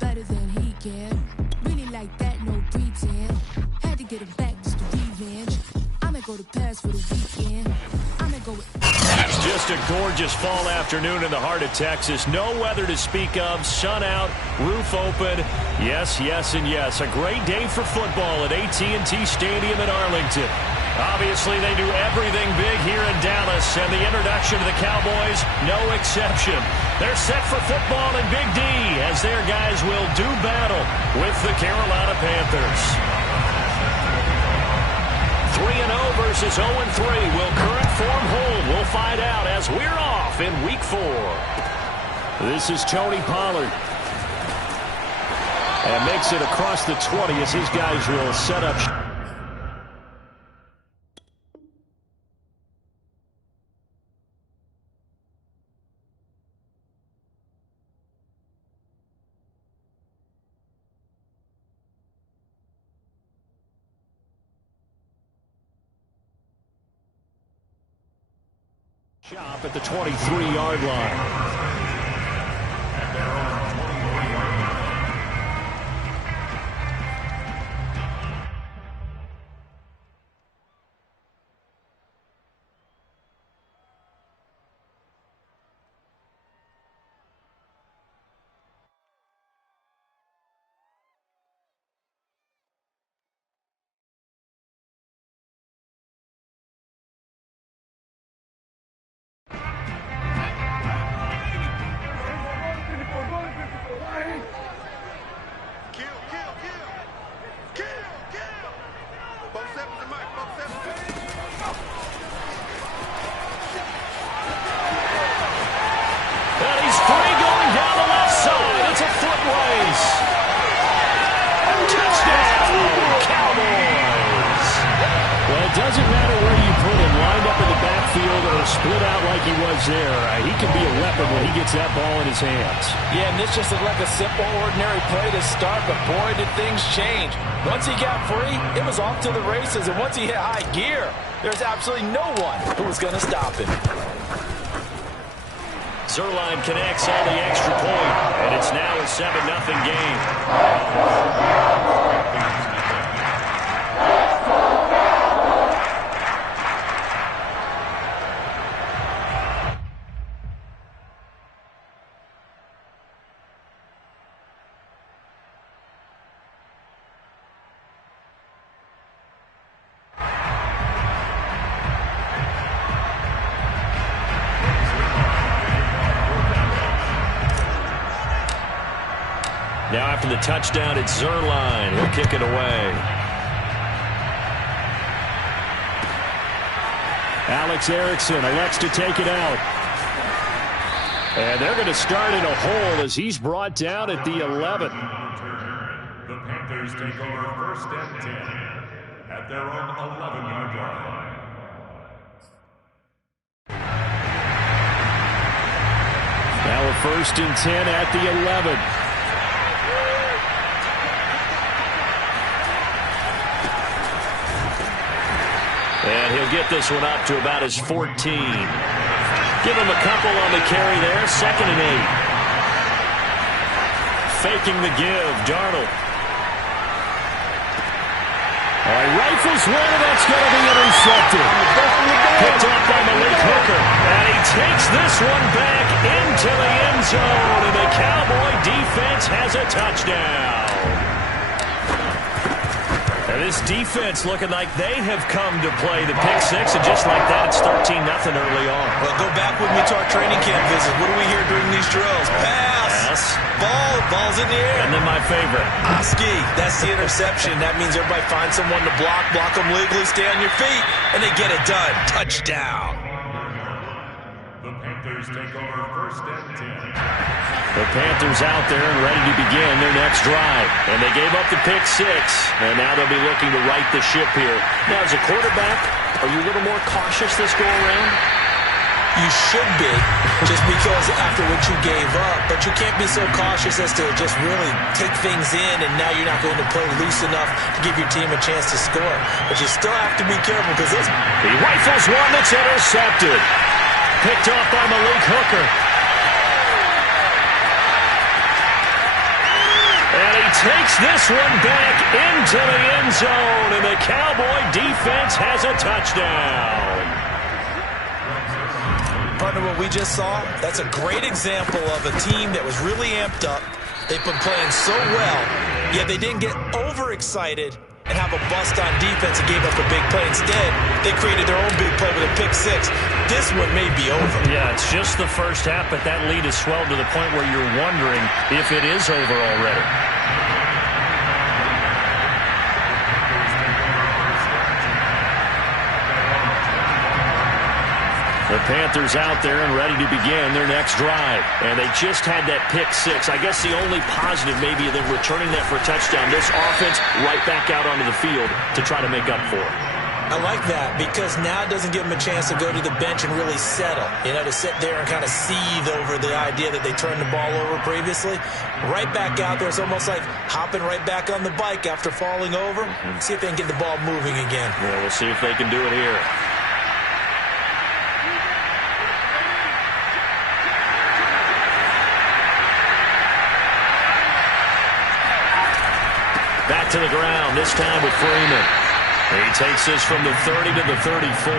better than he can. Really like that, no pretend. Had to get him back just to revenge. I'ma go to Paris for the weekend. I'ma go with... It's just a gorgeous fall afternoon in the heart of Texas. No weather to speak of. Sun out, roof open. Yes, yes, and yes. A great day for football at AT&T Stadium in Arlington. Obviously, they do everything big here in Dallas, and the introduction of the Cowboys, no exception. They're set for football in Big D as their guys will do battle with the Carolina Panthers. 3-0 versus 0-3. Will current form hold? We'll find out as we're off in Week 4. This is Tony Pollard. And makes it across the 20 as his guys will set up. Shop at the 23-yard line. Doesn't matter where you put him, lined up in the backfield or split out like he was there. He can be a weapon when he gets that ball in his hands. Yeah, and this just looked like a simple, ordinary play to start, but boy, did things change. Once he got free, it was off to the races, and once he hit high gear, there's absolutely no one who was going to stop him. Zerline connects on the extra point, and it's now a 7-0 game. Now after the touchdown, it's Zerline. He'll kick it away. Alex Erickson elects to take it out. And they're going to start in a hole as he's brought down at the 11. The Panthers take over first and 10 at their own 11-yard line. Now a first and 10 at the 11. And he'll get this one up to about his 14. Give him a couple on the carry there. 2nd and 8. Faking the give, Darnold. All right, rifles one, and that's going to be intercepted. Picked up by Malik Hooker. And he takes this one back into the end zone. And the Cowboy defense has a touchdown. And this defense looking like they have come to play. The pick six, and just like that, it's 13-0 early on. Well, go back with me to our training camp visit. What do we hear during these drills? Pass. Ball's in the air. And then my favorite. Oski, that's the interception. That means everybody finds someone to block them legally, stay on your feet, and they get it done. Touchdown. The Panthers take over first and 10. The Panthers out there and ready to begin their next drive. And they gave up the pick six, and now they'll be looking to right the ship here. Now, as a quarterback, are you a little more cautious this go-around? You should be, just because after what you gave up. But you can't be so cautious as to just really take things in, and now you're not going to play loose enough to give your team a chance to score. But you still have to be careful because this... He rifles one that's intercepted. Picked off by Malik Hooker. takes this one back into the end zone, and the Cowboy defense has a touchdown. Partner, what we just saw, that's a great example of a team that was really amped up. They've been playing so well, yet they didn't get overexcited and have a bust on defense and gave up a big play. Instead, they created their own big play with a pick six. This one may be over. Yeah, it's just the first half, but that lead has swelled to the point where you're wondering if it is over already. The Panthers out there and ready to begin their next drive. And they just had that pick six. I guess the only positive maybe of them returning that for a touchdown. This offense right back out onto the field to try to make up for it. I like that because now it doesn't give them a chance to go to the bench and really settle. You know, to sit there and kind of seethe over the idea that they turned the ball over previously. Right back out there. It's almost like hopping right back on the bike after falling over. See if they can get the ball moving again. Yeah, we'll see if they can do it here. Back to the ground, this time with Freeman. He takes this from the 30 to the 34.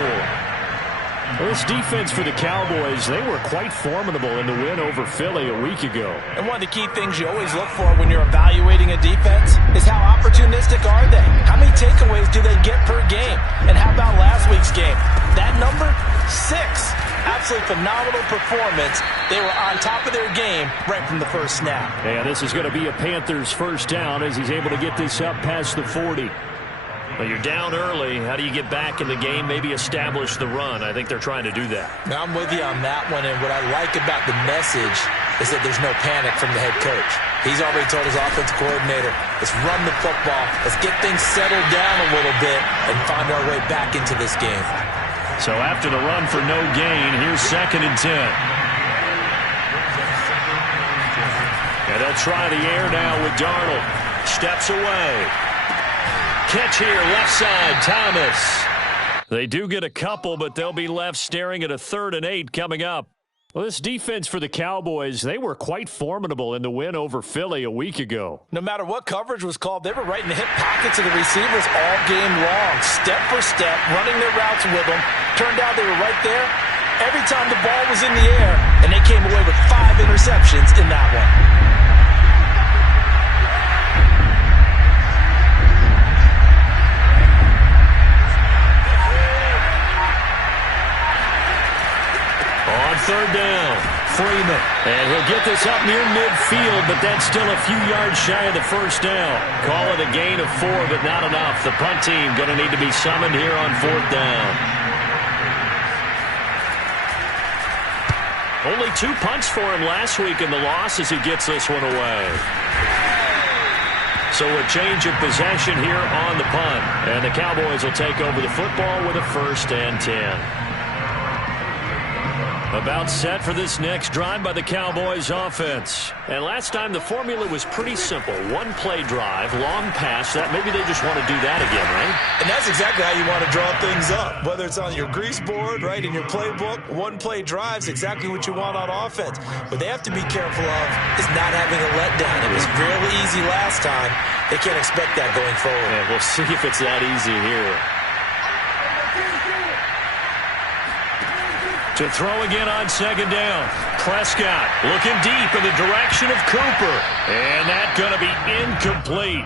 Well, this defense for the Cowboys, they were quite formidable in the win over Philly a week ago. And one of the key things you always look for when you're evaluating a defense is how opportunistic are they? How many takeaways do they get per game? And how about last week's game? That number, 6. Absolutely phenomenal performance. They were on top of their game right from the first snap. Yeah, this is going to be a Panthers first down as he's able to get this up past the 40. Well, you're down early. How do you get back in the game? Maybe establish the run. I think they're trying to do that. Now, I'm with you on that one, and what I like about the message is that there's no panic from the head coach. He's already told his offensive coordinator, let's run the football, let's get things settled down a little bit, and find our way back into this game. So after the run for no gain, here's 2nd and 10. And they'll try the air now with Darnold. Steps away. Catch here, left side, Thomas. They do get a couple, but they'll be left staring at a 3rd and 8 coming up. Well, this defense for the Cowboys, they were quite formidable in the win over Philly a week ago. No matter what coverage was called, they were right in the hip pockets of the receivers all game long, step for step, running their routes with them. Turned out they were right there every time the ball was in the air, and they came away with 5 interceptions in that one. On 3rd down, Freeman. And he'll get this up near midfield, but that's still a few yards shy of the first down. Call it a gain of 4, but not enough. The punt team going to need to be summoned here on 4th down. Only 2 punts for him last week in the loss as he gets this one away. So a change of possession here on the punt. And the Cowboys will take over the football with a 1st and 10. About set for this next drive by the Cowboys offense. And last time the formula was pretty simple. 1-play drive, long pass. That maybe they just want to do that again, right? And that's exactly how you want to draw things up. Whether it's on your grease board, right, in your playbook, 1-play drives exactly what you want on offense. What they have to be careful of is not having a letdown. It was really easy last time. They can't expect that going forward. Yeah, we'll see if it's that easy here. To throw again on 2nd down. Prescott looking deep in the direction of Cooper. And that's going to be incomplete.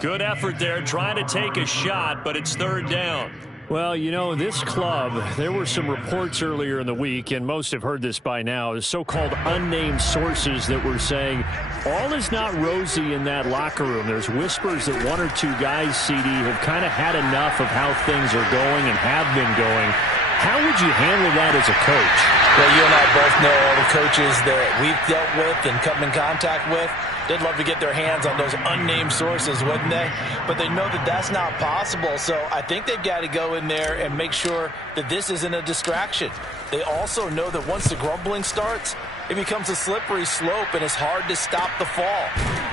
Good effort there trying to take a shot, but it's 3rd down. Well, you know, this club, there were some reports earlier in the week, and most have heard this by now, the so-called unnamed sources that were saying all is not rosy in that locker room. There's whispers that 1 or 2 guys, CD, have kind of had enough of how things are going and have been going. How would you handle that as a coach? Well, you and I both know all the coaches that we've dealt with and come in contact with. They'd love to get their hands on those unnamed sources, wouldn't they? But they know that that's not possible. So I think they've got to go in there and make sure that this isn't a distraction. They also know that once the grumbling starts, it becomes a slippery slope and it's hard to stop the fall.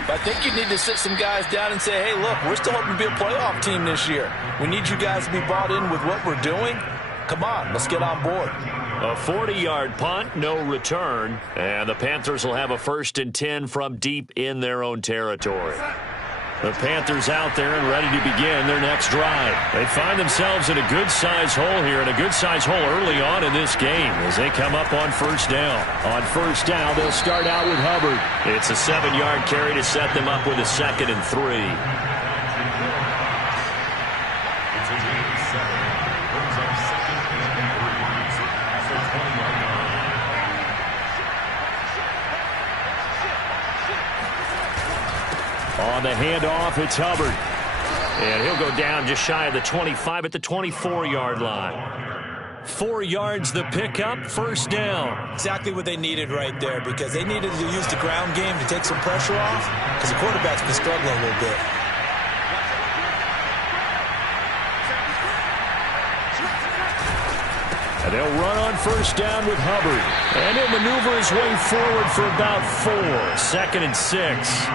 But I think you need to sit some guys down and say, hey, look, we're still hoping to be a playoff team this year. We need you guys to be bought in with what we're doing. Come on, let's get on board. A 40-yard punt, no return, and the Panthers will have a 1st and 10 from deep in their own territory. The Panthers out there and ready to begin their next drive. They find themselves in a good-sized hole here, and a good-sized hole early on in this game as they come up on 1st down. On 1st down, they'll start out with Hubbard. It's a 7-yard carry to set them up with a 2nd and 3. On the handoff, it's Hubbard. And he'll go down just shy of the 25 at the 24-yard line. 4 yards the pickup, 1st down. Exactly what they needed right there, because they needed to use the ground game to take some pressure off, because the quarterback's been struggling a little bit. And they'll run on 1st down with Hubbard. And he'll maneuver his way forward for about 4. 2nd and 6.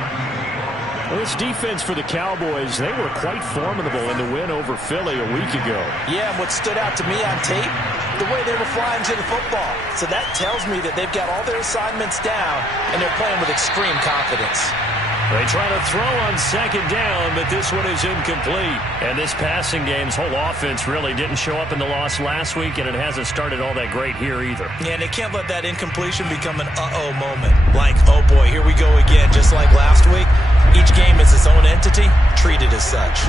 Well, this defense for the Cowboys, they were quite formidable in the win over Philly a week ago. Yeah, and what stood out to me on tape, the way they were flying to the football. So that tells me that they've got all their assignments down, and they're playing with extreme confidence. They try to throw on 2nd down, but this one is incomplete. And this passing game's whole offense really didn't show up in the loss last week, and it hasn't started all that great here either. Yeah, and they can't let that incompletion become an uh-oh moment. Like, oh boy, here we go again, just like last week. Each game is its own entity, treated as such.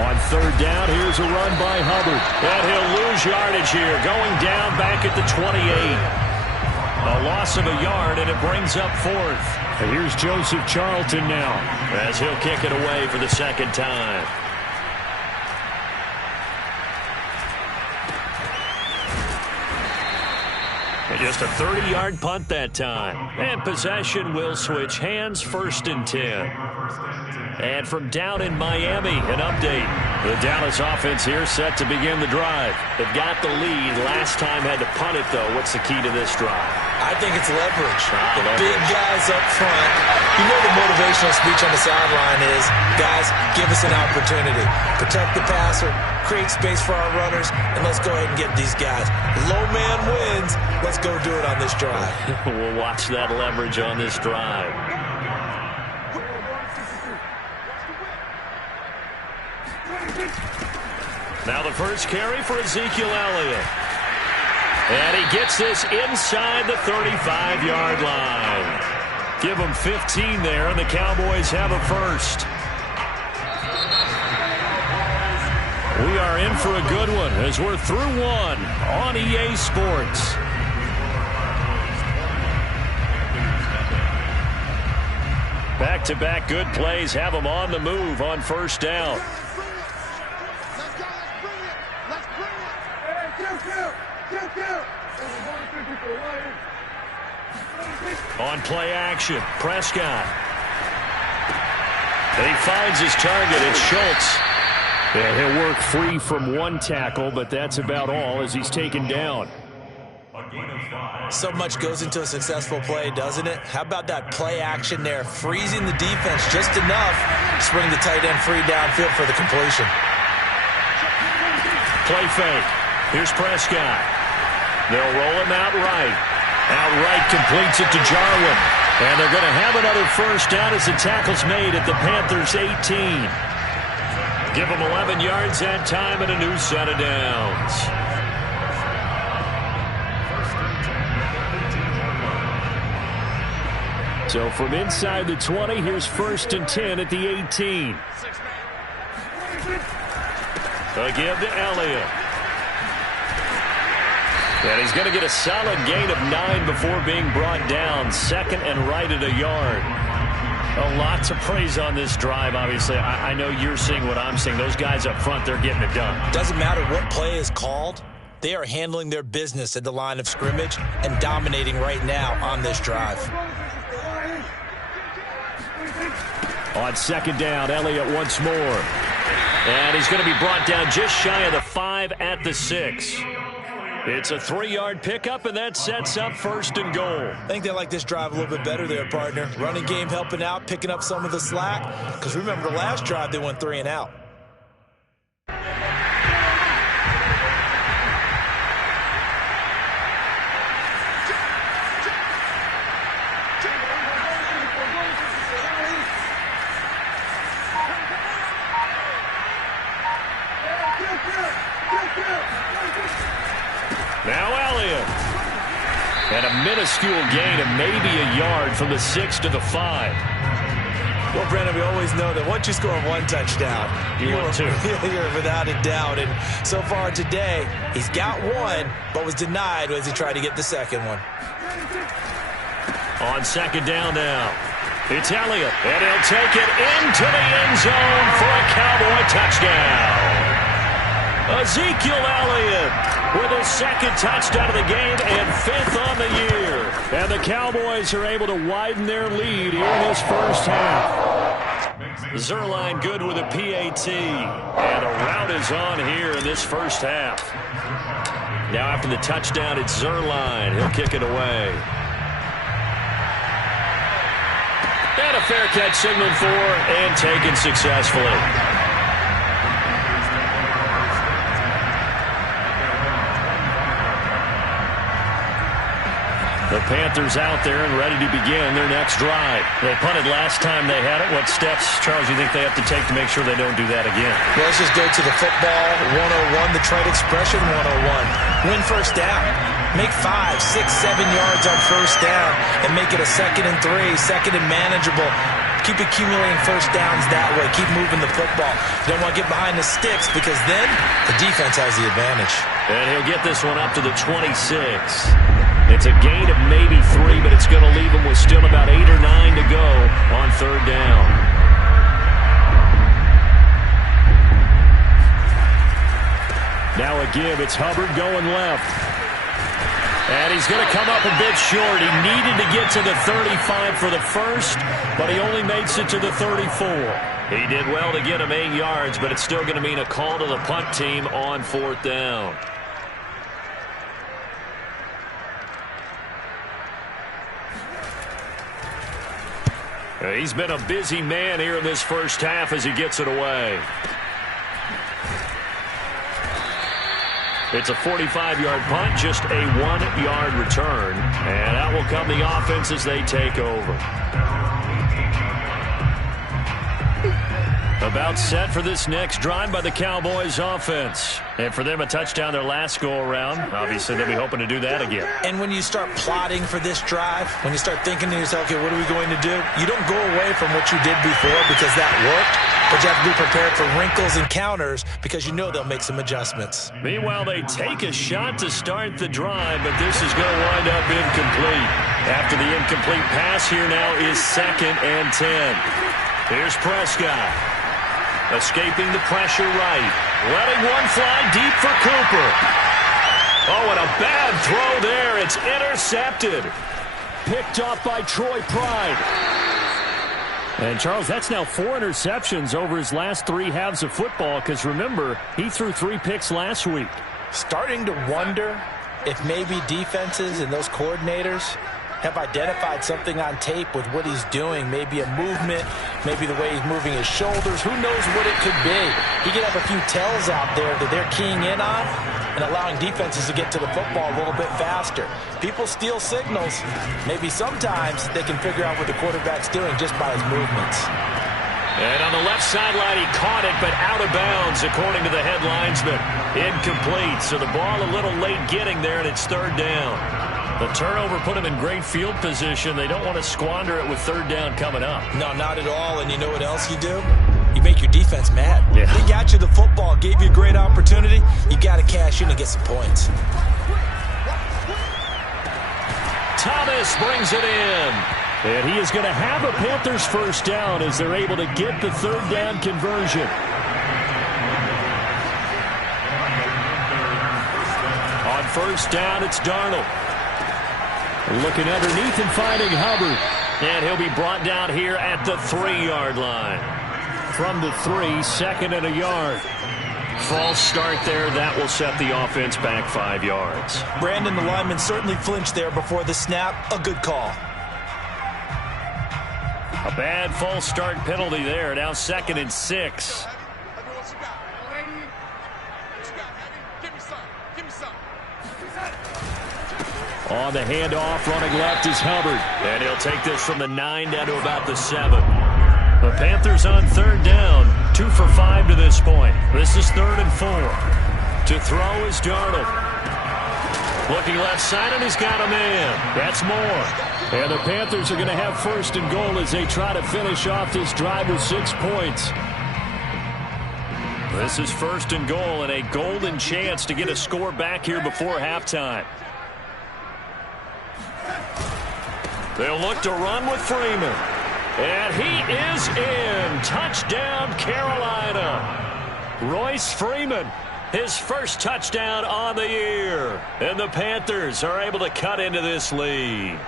On 3rd down, here's a run by Hubbard. And he'll lose yardage here, going down back at the 28. A loss of a yard, and it brings up 4th. And here's Joseph Charlton now, as he'll kick it away for the 2nd time. And just a 30-yard punt that time. And possession will switch hands, 1st and 10. And from down in Miami, an update. The Dallas offense here set to begin the drive. They've got the lead. Last time had to punt it, though. What's the key to this drive? I think it's leverage. The big guys up front. You know the motivational speech on the sideline is, guys, give us an opportunity. Protect the passer, create space for our runners, and let's go ahead and get these guys. Low man wins. Let's go do it on this drive. We'll watch that leverage on this drive. Now the first carry for Ezekiel Elliott. And he gets this inside the 35-yard line. Give him 15 there, and the Cowboys have a 1st. We are in for a good one as we're through one on EA Sports. Back-to-back good plays have them on the move on 1st down. On play action, Prescott. And he finds his target. It's Schultz. And he'll work free from one tackle, but that's about all as he's taken down. So much goes into a successful play, doesn't it? How about that play action there? Freezing the defense just enough to bring the tight end free downfield for the completion. Play fake. Here's Prescott. They'll roll him out right. Outright completes it to Jarwin. And they're going to have another 1st down as the tackle's made at the Panthers' 18. Give them 11 yards that time and a new set of downs. So from inside the 20, here's 1st and 10 at the 18. A give to Elliott. And he's going to get a solid gain of 9 before being brought down. 2nd and right at a yard. A lot to praise on this drive, obviously. I know you're seeing what I'm seeing. Those guys up front, they're getting it done. Doesn't matter what play is called. They are handling their business at the line of scrimmage and dominating right now on this drive. On 2nd down, Elliott once more. And he's going to be brought down just shy of the 5 at the 6. It's a 3-yard pickup, and that sets up 1st and goal. I think they like this drive a little bit better there, partner. Running game helping out, picking up some of the slack. Because remember, the last drive, they went 3 and out. minuscule gain of maybe a yard from the 6 to the 5. Well, Brandon, we always know that once you score one touchdown, you're without a doubt. And so far today, he's got one, but was denied as he tried to get the second one. On second down now, it's Elliott, and he'll take it into the end zone for a Cowboy touchdown. Ezekiel Elliott with his second touchdown of the game and 5th on the year. And the Cowboys are able to widen their lead here in this first half. Zerline good with a PAT. And a rout is on here in this first half. Now after the touchdown, it's Zerline. He'll kick it away. And a fair catch signaled for and taken successfully. The Panthers out there and ready to begin their next drive. They punted last time they had it. What steps, Charles, you think they have to take to make sure they don't do that again? Well, let's just go to the football 101, the trade expression 101. Win first down. Make 5, 6, 7 yards on first down and make it a 2nd and 3, 2nd and manageable. Keep accumulating first downs that way. Keep moving the football. You don't want to get behind the sticks because then the defense has the advantage. And he'll get this one up to the 26. It's a gain of maybe 3, but it's going to leave him with still about 8 or 9 to go on third down. Now a give. It's Hubbard going left. And he's going to come up a bit short. He needed to get to the 35 for the first, but he only makes it to the 34. He did well to get him 8 yards, but it's still going to mean a call to the punt team on 4th down. He's been a busy man here in this first half as he gets it away. It's a 45-yard punt, just a 1-yard return. And that will come the offense as they take over. About set for this next drive by the Cowboys offense. And for them, a touchdown their last go-around. Obviously, they'll be hoping to do that again. And when you start plotting for this drive, when you start thinking to yourself, okay, what are we going to do? You don't go away from what you did before because that worked. But you have to be prepared for wrinkles and counters because you know they'll make some adjustments. Meanwhile, they take a shot to start the drive, but this is going to wind up incomplete. After the incomplete pass, here now is 2nd and 10. Here's Prescott. Escaping the pressure right. Letting one fly deep for Cooper. Oh, and a bad throw there. It's intercepted. Picked off by Troy Pride. And, Charles, that's now 4 interceptions over his last 3 halves of football because, remember, he threw 3 picks last week. Starting to wonder if maybe defenses and those coordinators have identified something on tape with what he's doing. Maybe a movement, maybe the way he's moving his shoulders. Who knows what it could be? He could have a few tells out there that they're keying in on and allowing defenses to get to the football a little bit faster. People steal signals. Maybe sometimes they can figure out what the quarterback's doing just by his movements. And on the left sideline, he caught it, but out of bounds, according to the head linesman. Incomplete, so the ball a little late getting there, and it's 3rd down. The turnover put him in great field position. They don't want to squander it with 3rd down coming up. No, not at all. And you know what else you do? You make your defense mad. Yeah. They got you the football, gave you a great opportunity. You got to cash in and get some points. Thomas brings it in. And he is going to have a Panthers first down as they're able to get the 3rd down conversion. On first down, it's Darnold. Looking underneath and finding Hubbard. And he'll be brought down here at the 3-yard line. From the 3, 2nd and a yard. False start there. That will set the offense back 5 yards. Brandon, the lineman certainly flinched there before the snap. A good call. A bad false start penalty there. Now 2nd and 6. On the handoff, running left is Hubbard. And he'll take this from the 9 down to about the 7. The Panthers on 3rd down. 2 for 5 to this point. This is 3rd and 4. To throw is Darnold. Looking left side, and he's got a man. That's more. And the Panthers are going to have first and goal as they try to finish off this drive with 6 points. This is first and goal and a golden chance to get a score back here before halftime. They'll look to run with Freeman. And he is in. Touchdown, Carolina. Royce Freeman, his first touchdown on the year. And the Panthers are able to cut into this lead.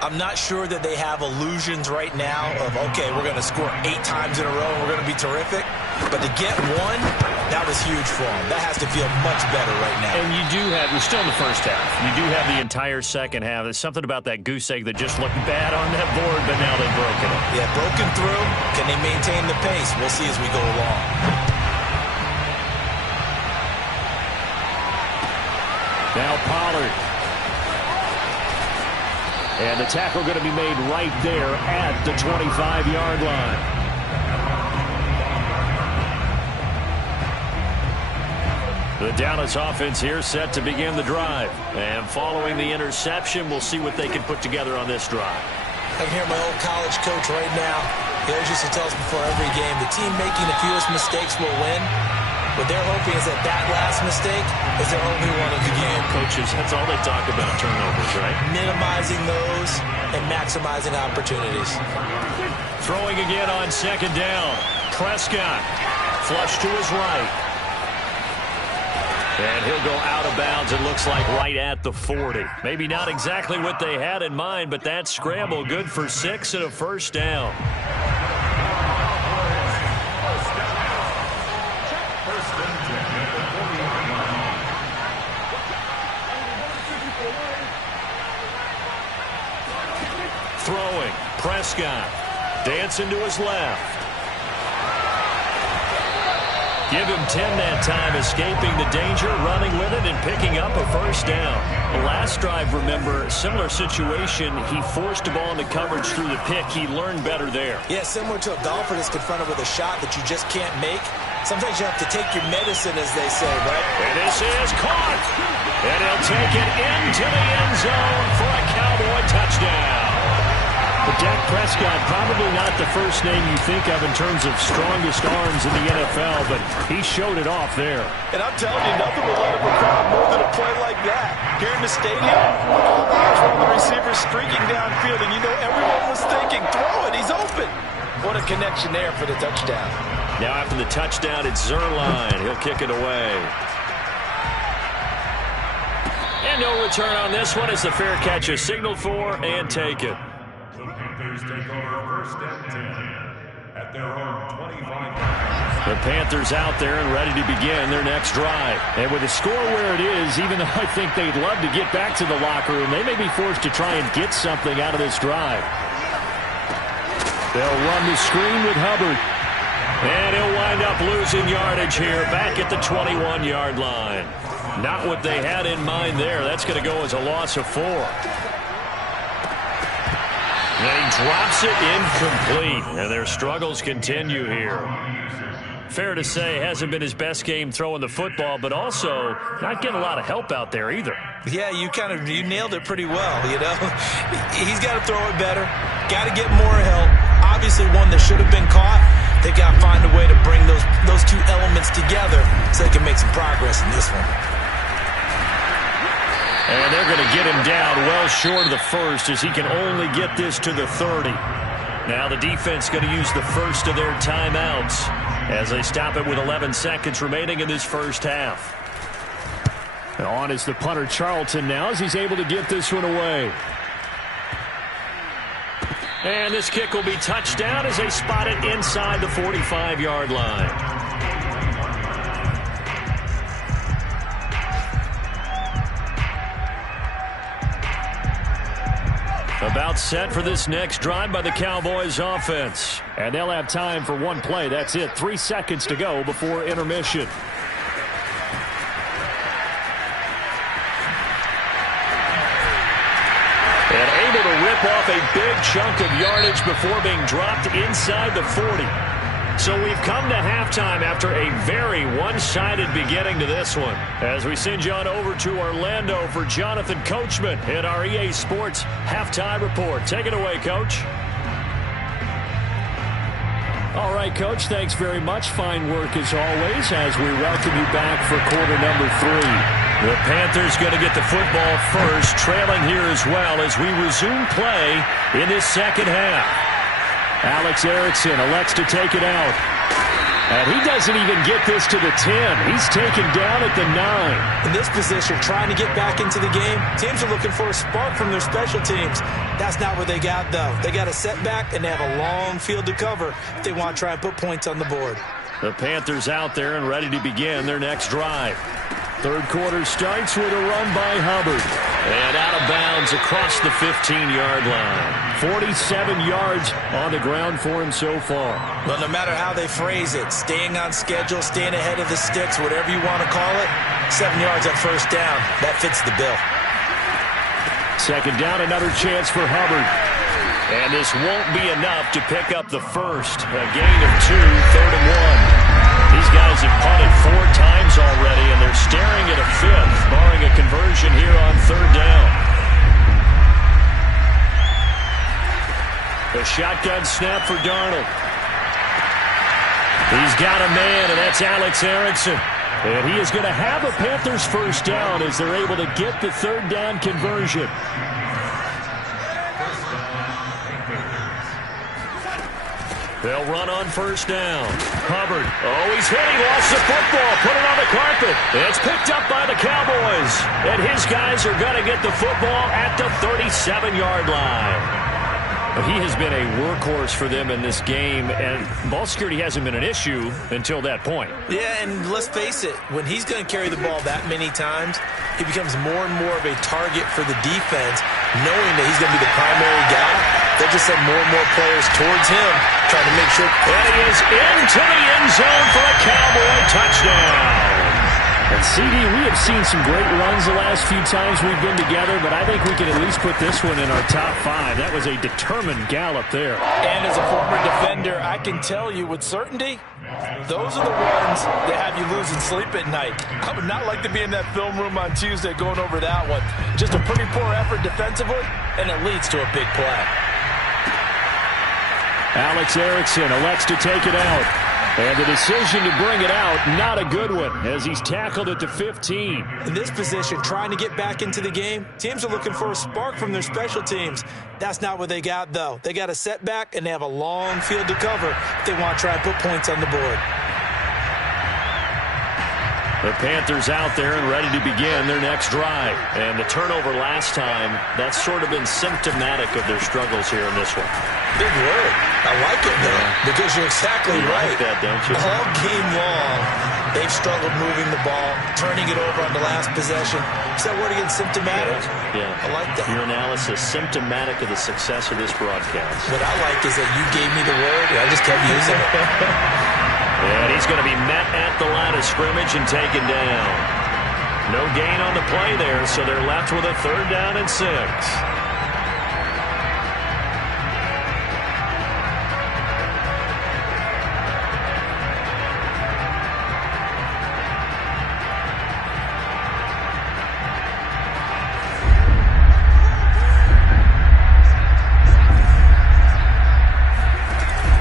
I'm not sure that they have illusions right now of, okay, we're going to score 8 times in a row and we're going to be terrific. But to get one, that was huge for them. That has to feel much better right now. And you do have, we're still in the first half. You do have the entire second half. There's something about that goose egg that just looked bad on that board, but now they've broken it. Yeah, broken through. Can they maintain the pace? We'll see as we go along. Now Pollard. And the tackle going to be made right there at the 25-yard line. The Dallas offense here set to begin the drive. And following the interception, we'll see what they can put together on this drive. I can hear my old college coach right now. He always used to tell us before every game, the team making the fewest mistakes will win. What they're hoping is that that last mistake is their only one of the game. Coaches, that's all they talk about, turnovers, right? Minimizing those and maximizing opportunities. Throwing again on second down. Prescott, flush to his right. And he'll go out of bounds, it looks like, right at the 40. Maybe not exactly what they had in mind, but that scramble good for 6 and a first down. Throwing, Prescott, dancing to his left. Give him 10 that time, escaping the danger, running with it, and picking up a first down. The last drive, remember, similar situation. He forced the ball into coverage through the pick. He learned better there. Yeah, similar to a golfer that's confronted with a shot that you just can't make. Sometimes you have to take your medicine, as they say, right? And this is caught. And he'll take it into the end zone for a Cowboy touchdown. But Dak Prescott, probably not the first name you think of in terms of strongest arms in the NFL, but he showed it off there. And I'm telling you, nothing will light up a crowd more than a play like that. Here in the stadium, all eyes were on the receiver streaking downfield, and you know everyone was thinking, throw it, he's open. What a connection there for the touchdown. Now after the touchdown, it's Zerline. He'll kick it away. And no return on this one as the fair catch is signaled for and taken. Take over first and 10 at their own 25. The Panthers out there and ready to begin their next drive. And with the score where it is, even though I think they'd love to get back to the locker room, they may be forced to try and get something out of this drive. They'll run the screen with Hubbard. And he'll wind up losing yardage here back at the 21-yard line. Not what they had in mind there. That's going to go as a loss of 4. And he drops it incomplete, and their struggles continue here. Fair to say, hasn't been his best game throwing the football, but also not getting a lot of help out there either. Yeah, you nailed it pretty well, you know. He's got to throw it better, got to get more help. Obviously one that should have been caught. They got to find a way to bring those two elements together so they can make some progress in this one. And they're going to get him down well short of the first as he can only get this to the 30. Now the defense going to use the first of their timeouts as they stop it with 11 seconds remaining in this first half. And on is the punter Charlton now as he's able to get this one away. And this kick will be touched down as they spot it inside the 45-yard line. About set for this next drive by the Cowboys offense. And they'll have time for one play. That's it. 3 seconds to go before intermission. And able to rip off a big chunk of yardage before being dropped inside the 40. So we've come to halftime after a very one-sided beginning to this one. As we send you on over to Orlando for Jonathan Coachman in our EA Sports Halftime Report. Take it away, Coach. All right, Coach, thanks very much. Fine work as always as we welcome you back for quarter number 3. The Panthers going to get the football first, trailing here as well as we resume play in this second half. Alex Erickson elects to take it out. And he doesn't even get this to the 10. He's taken down at the 9. In this position, trying to get back into the game, teams are looking for a spark from their special teams. That's not what they got, though. They got a setback, and they have a long field to cover if they want to try and put points on the board. The Panthers out there and ready to begin their next drive. Third quarter starts with a run by Hubbard. And out of bounds across the 15-yard line. 47 yards on the ground for him so far. Well, no matter how they phrase it, staying on schedule, staying ahead of the sticks, whatever you want to call it, 7 yards on first down, that fits the bill. Second down, another chance for Hubbard. And this won't be enough to pick up the first. A gain of 2, 3rd and 1. These guys have punted 4 times already, and they're staring at a 5th, barring a conversion here on 3rd down. The shotgun snap for Darnold. He's got a man, and that's Alex Erickson. And he is going to have a Panthers first down as they're able to get the 3rd down conversion. They'll run on first down. Hubbard. Oh, he's hit. He lost the football. Put it on the carpet. It's picked up by the Cowboys. And his guys are going to get the football at the 37-yard line. He has been a workhorse for them in this game, and ball security hasn't been an issue until that point. Yeah, and let's face it, when he's going to carry the ball that many times, he becomes more and more of a target for the defense, knowing that he's going to be the primary guy. They'll just send more and more players towards him, trying to make sure. And he is into the end zone for a Cowboy touchdown. And CD, we have seen some great runs the last few times we've been together, but I think we can at least put this one in our top 5. That was a determined gallop there. And as a former defender, I can tell you with certainty, those are the ones that have you losing sleep at night. I would not like to be in that film room on Tuesday going over that one. Just a pretty poor effort defensively, and it leads to a big play. Alex Erickson elects to take it out. And the decision to bring it out, not a good one, as he's tackled at the 15. In this position, trying to get back into the game, teams are looking for a spark from their special teams. That's not what they got, though. They got a setback, and they have a long field to cover if they want to try and put points on the board. The Panthers out there and ready to begin their next drive. And the turnover last time, that's sort of been symptomatic of their struggles here in this one. Big word. I like it, though, because you're exactly right. Like that, don't you? All game long, they've struggled moving the ball, turning it over on the last possession. Is that word again, symptomatic? Yeah. I like that. Your analysis, symptomatic of the success of this broadcast. What I like is that you gave me the word, and I just kept using it. And he's going to be met at the line of scrimmage and taken down. No gain on the play there, so they're left with a 3rd down and 6.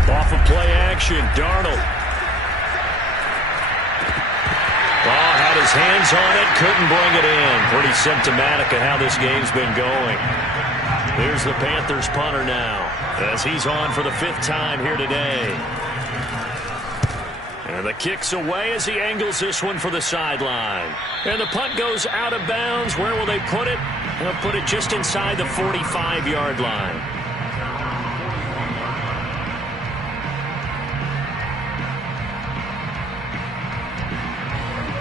Off of play action, Darnold. His hands on it, couldn't bring it in. Pretty symptomatic of how this game's been going. Here's the Panthers punter now, as he's on for the 5th time here today. And the kick's away as he angles this one for the sideline. And the punt goes out of bounds. Where will they put it? They'll put it just inside the 45-yard line.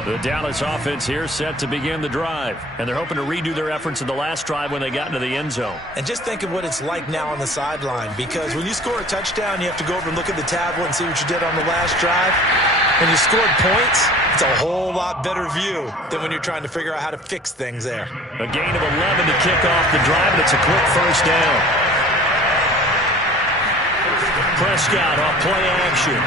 The Dallas offense here set to begin the drive. And they're hoping to redo their efforts in the last drive when they got into the end zone. And just think of what it's like now on the sideline. Because when you score a touchdown, you have to go over and look at the tablet and see what you did on the last drive. When you scored points, it's a whole lot better view than when you're trying to figure out how to fix things there. A gain of 11 to kick off the drive, and it's a quick first down. Prescott off play action.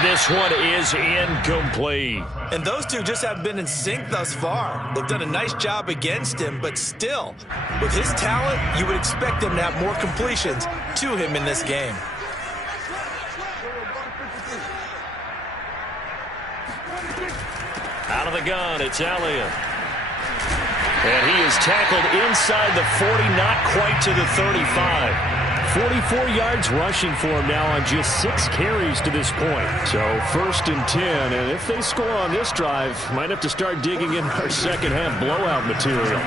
And this one is incomplete. And those two just haven't been in sync thus far. They've done a nice job against him, but still, with his talent, you would expect them to have more completions to him in this game. Out of the gun, it's Elliott. And he is tackled inside the 40, not quite to the 35. 44 yards rushing for him now on just 6 carries to this point. So 1st and 10, and if they score on this drive, might have to start digging in our second half blowout material.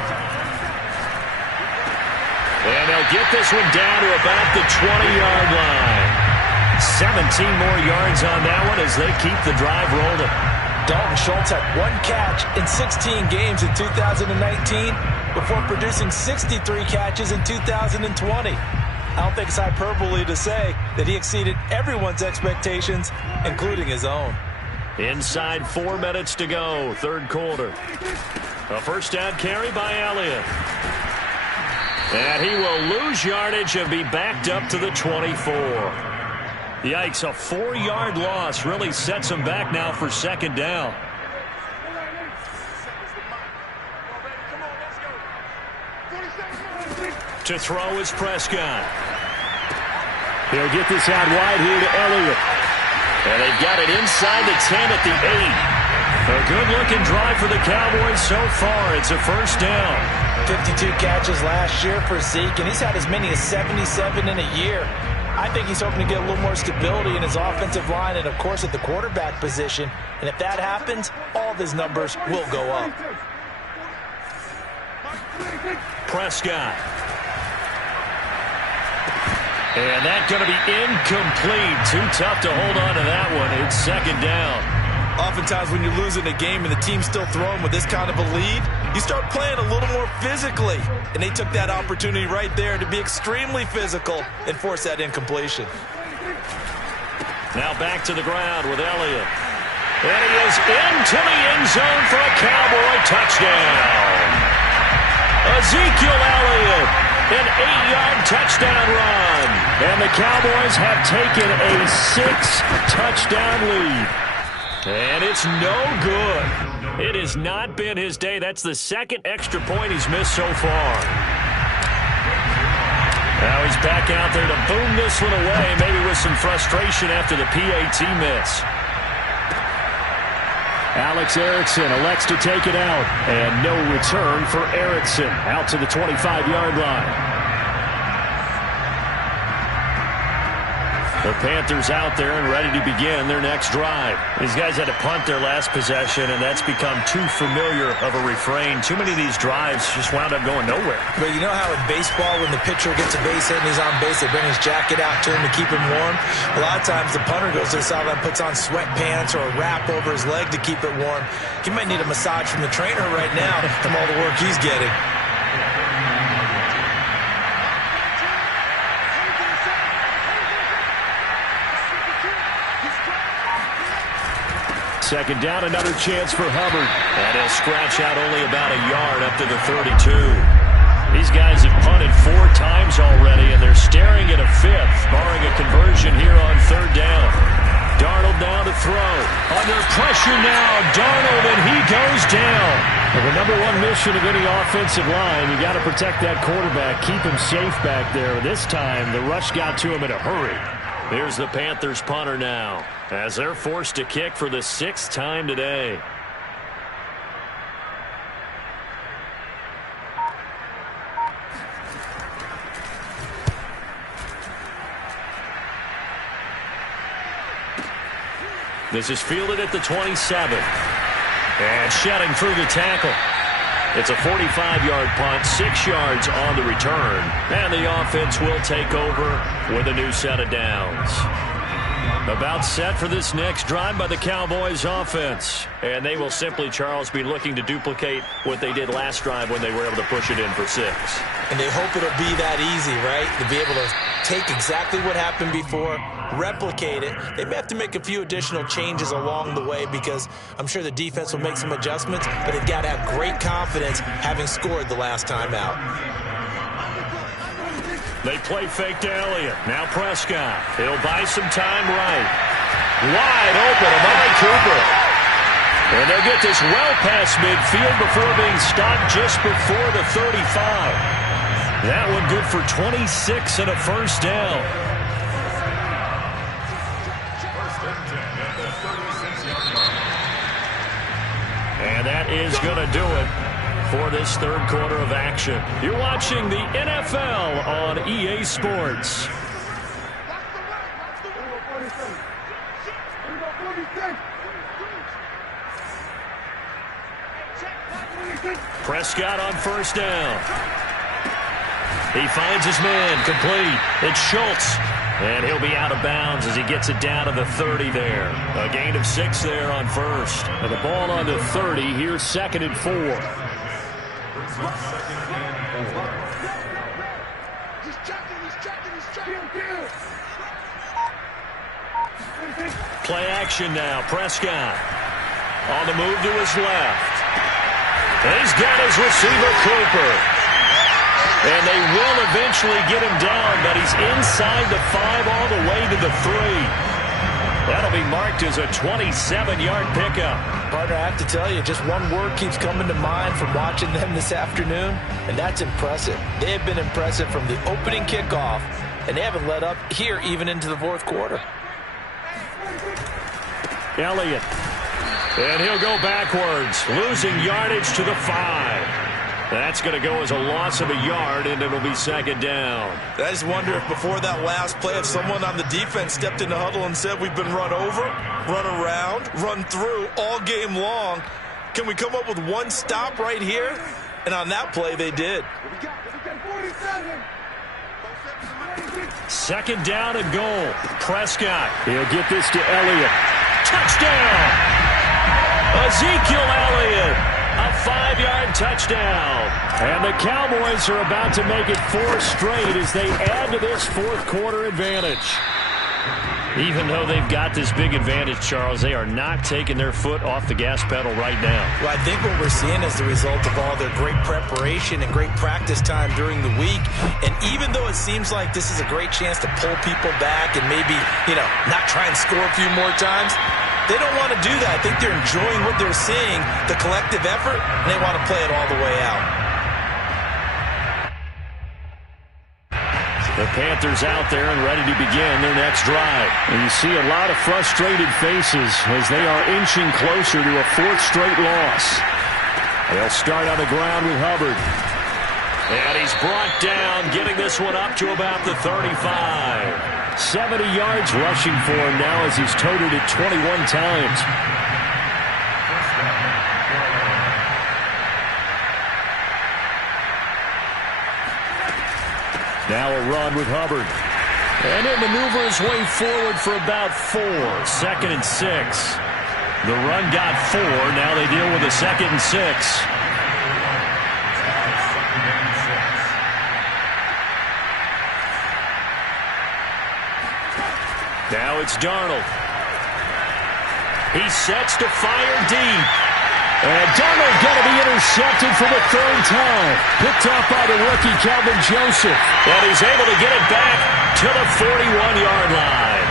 And they'll get this one down to about the 20-yard line. 17 more yards on that one as they keep the drive rolling. Dalton Schultz had 1 catch in 16 games in 2019 before producing 63 catches in 2020. I don't think it's hyperbole to say that he exceeded everyone's expectations, including his own. Inside 4 minutes to go, 3rd quarter. A first down carry by Elliott. And he will lose yardage and be backed up to the 24. Yikes, a 4-yard loss really sets him back now for 2nd down. To throw is Prescott. He'll get this out wide here to Elliott. And they've got it inside the 10 at the 8. A good-looking drive for the Cowboys so far. It's a first down. 52 catches last year for Zeke, and he's had as many as 77 in a year. I think he's hoping to get a little more stability in his offensive line and, of course, at the quarterback position. And if that happens, all of his numbers will go up. Prescott. And that's going to be incomplete. Too tough to hold on to that one. It's 2nd down. Oftentimes when you're losing a game and the team's still throwing with this kind of a lead, you start playing a little more physically. And they took that opportunity right there to be extremely physical and force that incompletion. Now back to the ground with Elliott. And he is into the end zone for a Cowboy touchdown. Ezekiel Elliott, an 8-yard touchdown run. And the Cowboys have taken a 6-touchdown lead. And it's no good. It has not been his day. That's the 2nd extra point he's missed so far. Now he's back out there to boom this one away, maybe with some frustration after the PAT miss. Alex Erickson elects to take it out, and no return for Erickson out to the 25-yard line. The Panthers out there and ready to begin their next drive. These guys had to punt their last possession, and that's become too familiar of a refrain. Too many of these drives just wound up going nowhere. But you know how in baseball, when the pitcher gets a base hit and he's on base, they bring his jacket out to him to keep him warm? A lot of times the punter goes to the sideline, puts on sweatpants or a wrap over his leg to keep it warm. He might need a massage from the trainer right now from all the work he's getting. Second down, another chance for Hubbard. And he'll scratch out only about a yard up to the 32. These guys have punted 4 times already, and they're staring at a 5th, barring a conversion here on 3rd down. Darnold down to throw. Under pressure now, Darnold, and he goes down. Well, the number 1 mission of any offensive line, you got to protect that quarterback, keep him safe back there. This time, the rush got to him in a hurry. Here's the Panthers punter now, as they're forced to kick for the 6th time today. This is fielded at the 27. And shedding through the tackle. It's a 45-yard punt, 6 yards on the return. And the offense will take over with a new set of downs. About set for this next drive by the Cowboys offense. And they will simply, Charles, be looking to duplicate what they did last drive when they were able to push it in for 6. And they hope it'll be that easy, right? To be able to take exactly what happened before, replicate it. They may have to make a few additional changes along the way because I'm sure the defense will make some adjustments, but they've got to have great confidence having scored the last time out. They play fake to Elliott. Now Prescott. He'll buy some time right. Wide open, Amari Cooper. And they'll get this well past midfield before being stopped just before the 35. That one good for 26 and a first down. And that is going to do it for this third quarter of action. You're watching the NFL on EA Sports. Prescott on first down. He finds his man, complete. It's Schultz. And he'll be out of bounds as he gets it down to the 30 there. A gain of 6 there on first. And the ball on the 30. Here's 2nd and 4. Play action now. Prescott on the move to his left. And he's got his receiver, Cooper. And they will eventually get him down, but he's inside the 5 all the way to the 3. That'll be marked as a 27-yard pickup. Partner, I have to tell you, just one word keeps coming to mind from watching them this afternoon, and that's impressive. They have been impressive from the opening kickoff, and they haven't let up here even into the fourth quarter. Elliott. And he'll go backwards, losing yardage to the 5. That's going to go as a loss of a yard, and it'll be 2nd down. I just wonder if before that last play, if someone on the defense stepped in the huddle and said, we've been run over, run around, run through all game long. Can we come up with one stop right here? And on that play, they did. 2nd down and goal. Prescott. He'll get this to Elliott. Touchdown! Ezekiel Elliott. A 5-yard touchdown. And the Cowboys are about to make it 4 straight as they add to this fourth quarter advantage. Even though they've got this big advantage, Charles, they are not taking their foot off the gas pedal right now. Well, I think what we're seeing is the result of all their great preparation and great practice time during the week. And even though it seems like this is a great chance to pull people back and maybe, not try and score a few more times, they don't want to do that. I think they're enjoying what they're seeing, the collective effort, and they want to play it all the way out. The Panthers out there and ready to begin their next drive. And you see a lot of frustrated faces as they are inching closer to a 4th straight loss. They'll start on the ground with Hubbard. And he's brought down, getting this one up to about the 35. 70 yards rushing for him now as he's toted it 21 times. Now a run with Hubbard. And he'll maneuver his way forward for about 4. 2nd and 6. The run got 4. Now they deal with a 2nd and 6. Now it's Darnold. He sets to fire deep. And Darnold going to be intercepted for the 3rd time. Picked off by the rookie, Calvin Joseph. And he's able to get it back to the 41-yard line.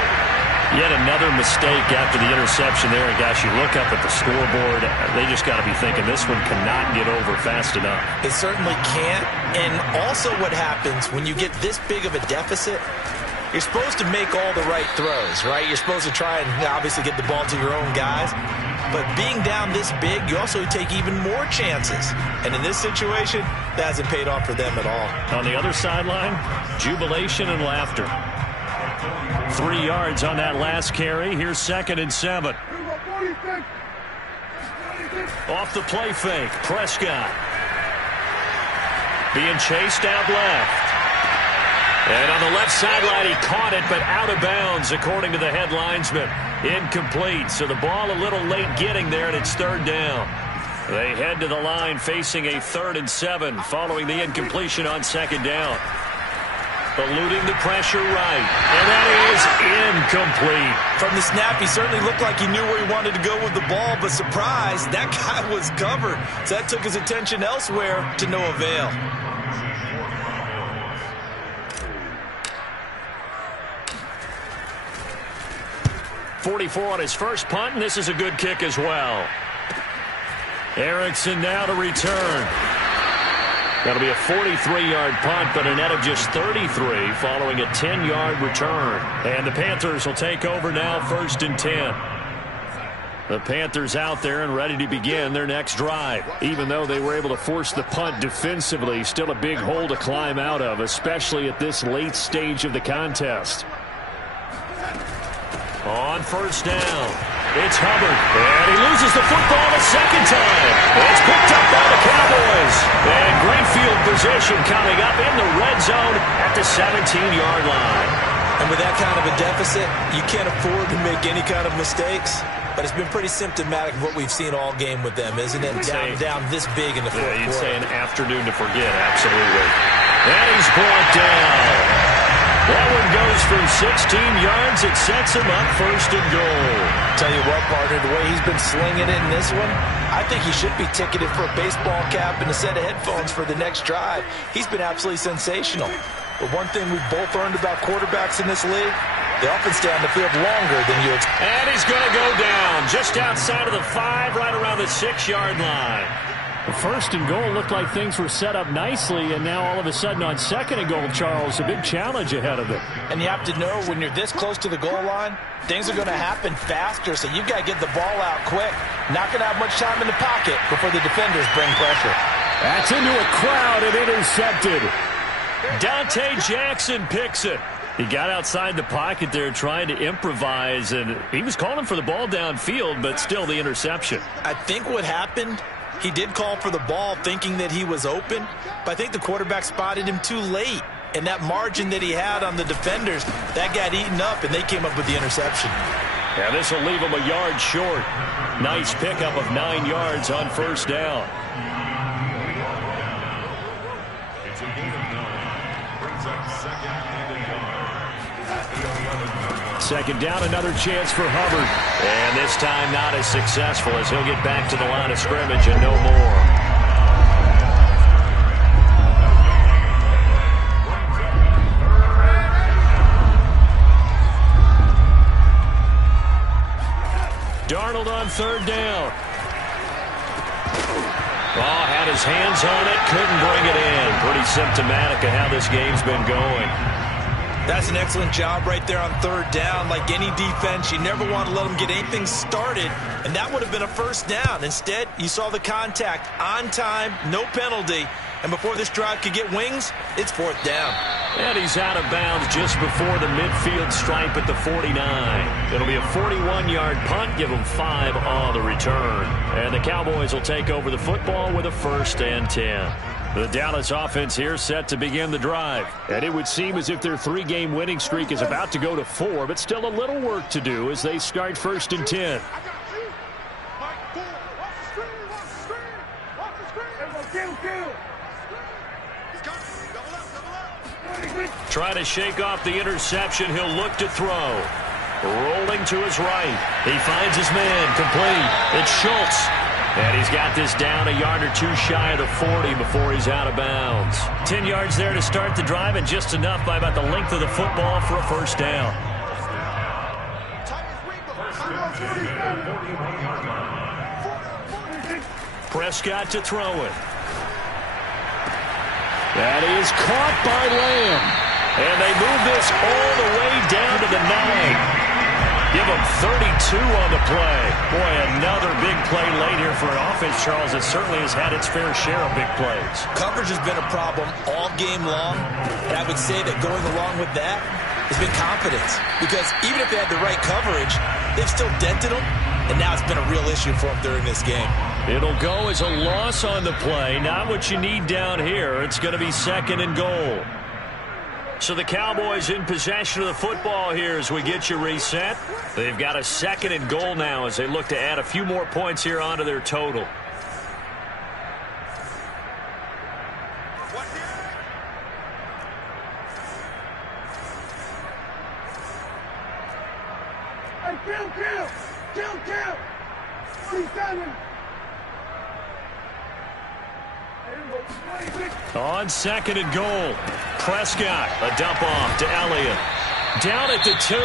Yet another mistake after the interception there. And gosh, you look up at the scoreboard, they just got to be thinking this one cannot get over fast enough. It certainly can't. And also what happens when you get this big of a deficit, you're supposed to make all the right throws, right? You're supposed to try and obviously get the ball to your own guys. But being down this big, you also take even more chances. And in this situation, that hasn't paid off for them at all. On the other sideline, jubilation and laughter. 3 yards on that last carry. Here's 2nd and 7. Off the play fake, Prescott. Being chased out left. And on the left sideline, he caught it, but out of bounds, according to the head linesman. Incomplete, so the ball a little late getting there, and it's 3rd down. They head to the line facing a 3rd and 7 following the incompletion on 2nd down. Eluding the pressure right, and that is incomplete. From the snap, he certainly looked like he knew where he wanted to go with the ball, but surprise, that guy was covered. So that took his attention elsewhere to no avail. 44 on his first punt, and this is a good kick as well. Erickson now to return. That'll be a 43-yard punt, but a net of just 33 following a 10-yard return. And the Panthers will take over now, 1st and 10. The Panthers out there and ready to begin their next drive. Even though they were able to force the punt defensively, still a big hole to climb out of, especially at this late stage of the contest. On 1st down, it's Hubbard, and he loses the football a second time. It's picked up by the Cowboys, and great field position coming up in the red zone at the 17-yard line. And with that kind of a deficit, you can't afford to make any kind of mistakes. But it's been pretty symptomatic of what we've seen all game with them, isn't it? Down this big in the fourth quarter. You'd say an afternoon to forget, absolutely. And he's brought down. That one goes for 16 yards. It sets him up 1st and goal. Tell you what, partner, the way he's been slinging it in this one, I think he should be ticketed for a baseball cap and a set of headphones for the next drive. He's been absolutely sensational. But one thing we've both learned about quarterbacks in this league, they often stay on the field longer than you expect. And he's going to go down just outside of the 5, right around the 6-yard line. The 1st and goal looked like things were set up nicely, and now all of a sudden on 2nd and goal, Charles, a big challenge ahead of them. And you have to know when you're this close to the goal line, things are going to happen faster, so you've got to get the ball out quick. Not going to have much time in the pocket before the defenders bring pressure. That's into a crowd and intercepted. Dante Jackson picks it. He got outside the pocket there trying to improvise, and he was calling for the ball downfield, but still the interception. I think what happened, he did call for the ball thinking that he was open, but I think the quarterback spotted him too late. And that margin that he had on the defenders, that got eaten up, and they came up with the interception. Yeah, this will leave him a yard short. Nice pickup of 9 yards on 1st down. It's a gain of 9. Brings up 2nd and a yard. 2nd down, another chance for Hubbard. And this time not as successful as he'll get back to the line of scrimmage and no more. Darnold on 3rd down. Oh, had his hands on it, couldn't bring it in. Pretty symptomatic of how this game's been going. That's an excellent job right there on 3rd down. Like any defense, you never want to let them get anything started, and that would have been a 1st down. Instead, you saw the contact on time, no penalty, and before this drive could get wings, it's 4th down. And he's out of bounds just before the midfield stripe at the 49. It'll be a 41-yard punt, give them 5 on the return. And the Cowboys will take over the football with a 1st and 10. The Dallas offense here set to begin the drive. And it would seem as if their 3-game winning streak is about to go to 4, but still a little work to do as they start 1st and 10. Trying to shake off the interception. He'll look to throw. Rolling to his right. He finds his man. Complete. It's Schultz. And he's got this down a yard or 2 shy of the 40 before he's out of bounds. 10 yards there to start the drive, and just enough by about the length of the football for a 1st down. Prescott to throw it. That is caught by Lamb. And they move this all the way down to the 9. Give them 32 on the play. Boy, another big play late here for an offense, Charles, that certainly has had its fair share of big plays. Coverage has been a problem all game long, and I would say that going along with that has been confidence. Because even if they had the right coverage, they've still dented them, and now it's been a real issue for them during this game. It'll go as a loss on the play. Not what you need down here. It's going to be 2nd and goal. So the Cowboys in possession of the football here as we get you reset. They've got a 2nd and goal now as they look to add a few more points here onto their total. Kill! 47! On 2nd and goal, Prescott, a dump off to Elliott. Down at the 2.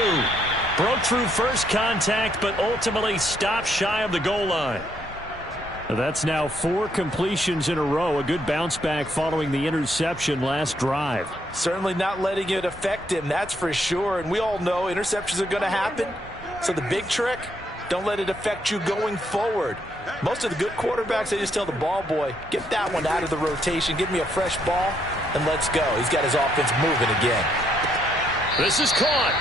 Broke through first contact, but ultimately stopped shy of the goal line. That's now 4 completions in a row. A good bounce back following the interception last drive. Certainly not letting it affect him, that's for sure. And we all know interceptions are going to happen. So the big trick, don't let it affect you going forward. Most of the good quarterbacks, they just tell the ball boy, get that one out of the rotation, give me a fresh ball, and let's go. He's got his offense moving again. This is caught.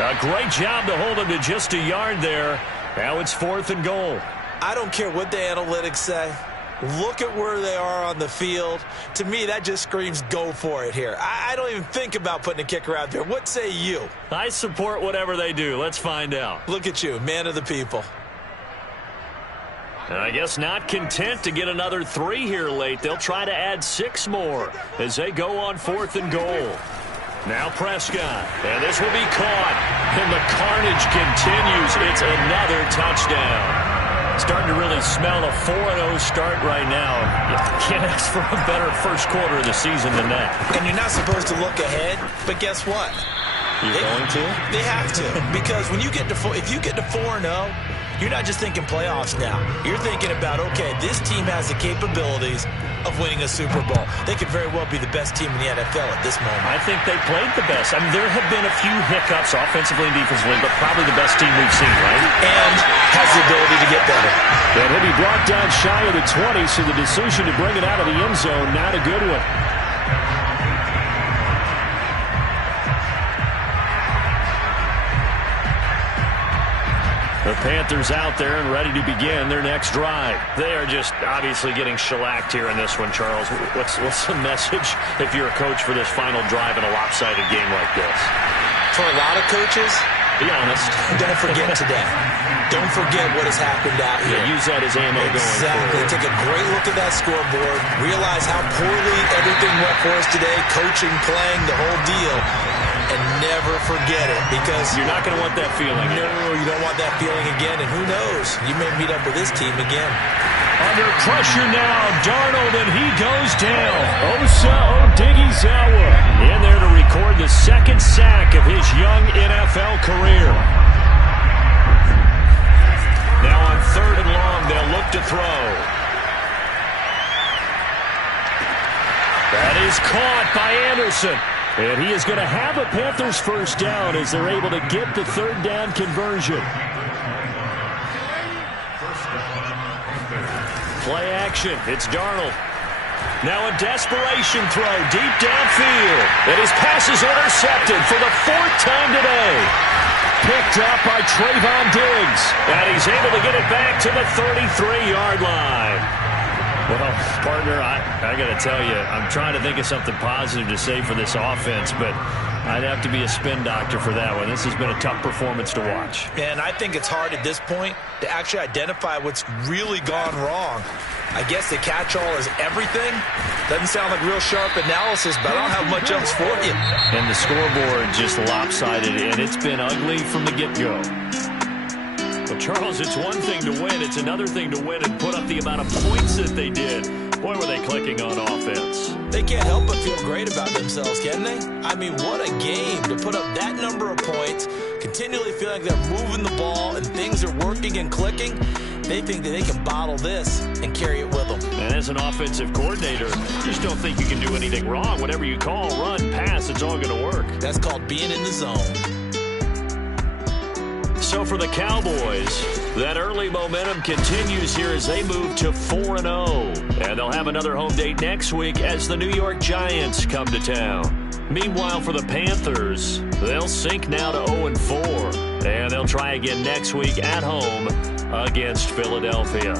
A great job to hold him to just a yard there. Now it's 4th and goal. I don't care what the analytics say. Look at where they are on the field. To me, that just screams go for it here. I don't even think about putting a kicker out there. What say you? I support whatever they do. Let's find out. Look at you, man of the people. And I guess not content to get another 3 here late. They'll try to add 6 more as they go on 4th and goal. Now Prescott, and this will be caught, and the carnage continues. It's another touchdown. Starting to really smell a 4-0 start right now. You can't ask for a better first quarter of the season than that. And you're not supposed to look ahead, but guess what? You're going to? They have to, because when you get to if you get to 4-0, you're not just thinking playoffs now. You're thinking about, okay, this team has the capabilities of winning a Super Bowl. They could very well be the best team in the NFL at this moment. I think they played the best. I mean, there have been a few hiccups offensively and defensively, but probably the best team we've seen, right? And has the ability to get better. And he'll be brought down shy of the 20, so the decision to bring it out of the end zone, not a good one. The Panthers out there and ready to begin their next drive. They are just obviously getting shellacked here in this one, Charles. What's the message if you're a coach for this final drive in a lopsided game like this? For a lot of coaches, be honest. Don't forget today. Don't forget what has happened out here. Yeah, use that as ammo going forward. Exactly. Take a great look at that scoreboard. Realize how poorly everything went for us today. Coaching, playing, the whole deal. And never forget it, because you're not going to want that feeling. No, you don't want that feeling again. And who knows? You may meet up with this team again. Under pressure now, Darnold, and he goes down. Osa Odighizuwa in there to record the 2nd sack of his young NFL career. Now on 3rd and long, they'll look to throw. That is caught by Anderson. And he is going to have a Panthers first down as they're able to get the 3rd down conversion. Play action. It's Darnold. Now a desperation throw deep downfield. And his pass is intercepted for the 4th time today. Picked up by Trayvon Diggs. And he's able to get it back to the 33-yard line. Well, partner, I got to tell you, I'm trying to think of something positive to say for this offense, but I'd have to be a spin doctor for that one. This has been a tough performance to watch. And I think it's hard at this point to actually identify what's really gone wrong. I guess the catch-all is everything. Doesn't sound like real sharp analysis, but I don't have much else for you. And the scoreboard just lopsided, and it's been ugly from the get-go. Well, Charles, it's one thing to win. It's another thing to win and put up the amount of points that they did. Boy, were they clicking on offense. They can't help but feel great about themselves, can they? I mean, what a game to put up that number of points, continually feeling like they're moving the ball and things are working and clicking. They think that they can bottle this and carry it with them. And as an offensive coordinator, just don't think you can do anything wrong. Whatever you call, run, pass, it's all going to work. That's called being in the zone. So for the Cowboys, that early momentum continues here as they move to 4-0. And they'll have another home date next week as the New York Giants come to town. Meanwhile, for the Panthers, they'll sink now to 0-4. And they'll try again next week at home against Philadelphia.